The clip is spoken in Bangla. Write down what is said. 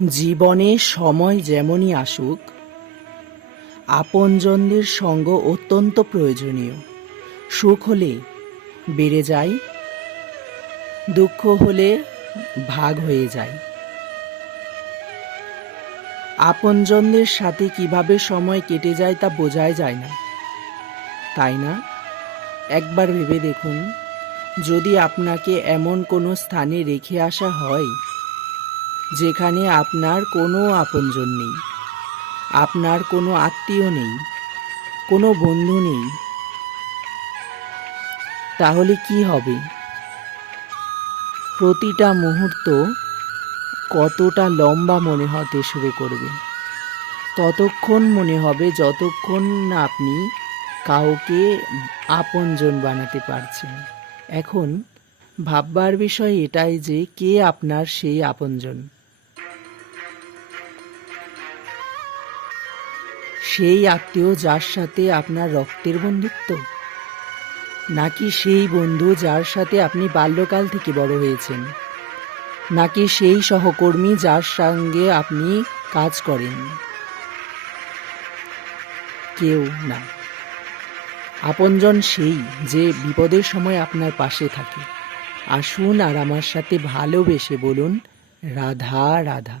জীবনে সময় যেমনই আসুক, আপনজনদের সঙ্গ অত্যন্ত প্রয়োজনীয়। সুখ হলে বেড়ে যায়, দুঃখ হলে ভাগ হয়ে যায়। আপনজনদের সাথে কিভাবে সময় কেটে যায় তা বোঝাই যায় না, তাই না? একবার ভেবে দেখুন, যদি আপনাকে এমন কোনো স্থানে রেখে আসা হয় যেখানে আপনার কোনো আপনজন নেই, আপনার কোনো আত্মীয় নেই, কোনো বন্ধু নেই, তাহলে কি হবে? প্রতিটা মুহূর্ত কতটা লম্বা মনে হতে শুরু করবে। ততক্ষণ মনে হবে যতক্ষণ না আপনি কাউকে আপনজন বানাতে পারছেন। এখন ভাববার বিষয় এটাই যে কে আপনার সেই আপনজন। সেই আত্মীয় যার সাথে আপনার রক্তের বন্ধুত্ব, নাকি সেই বন্ধু যার সাথে আপনি বাল্যকাল থেকে বড় হয়েছেন, নাকি সেই সহকর্মী যার সঙ্গে আপনি কাজ করেন? কেউ না। আপনজন সেই যে বিপদের সময় আপনার পাশে থাকে। আসুন আর আমার সাথে ভালোবেসে বলুন, রাধা রাধা।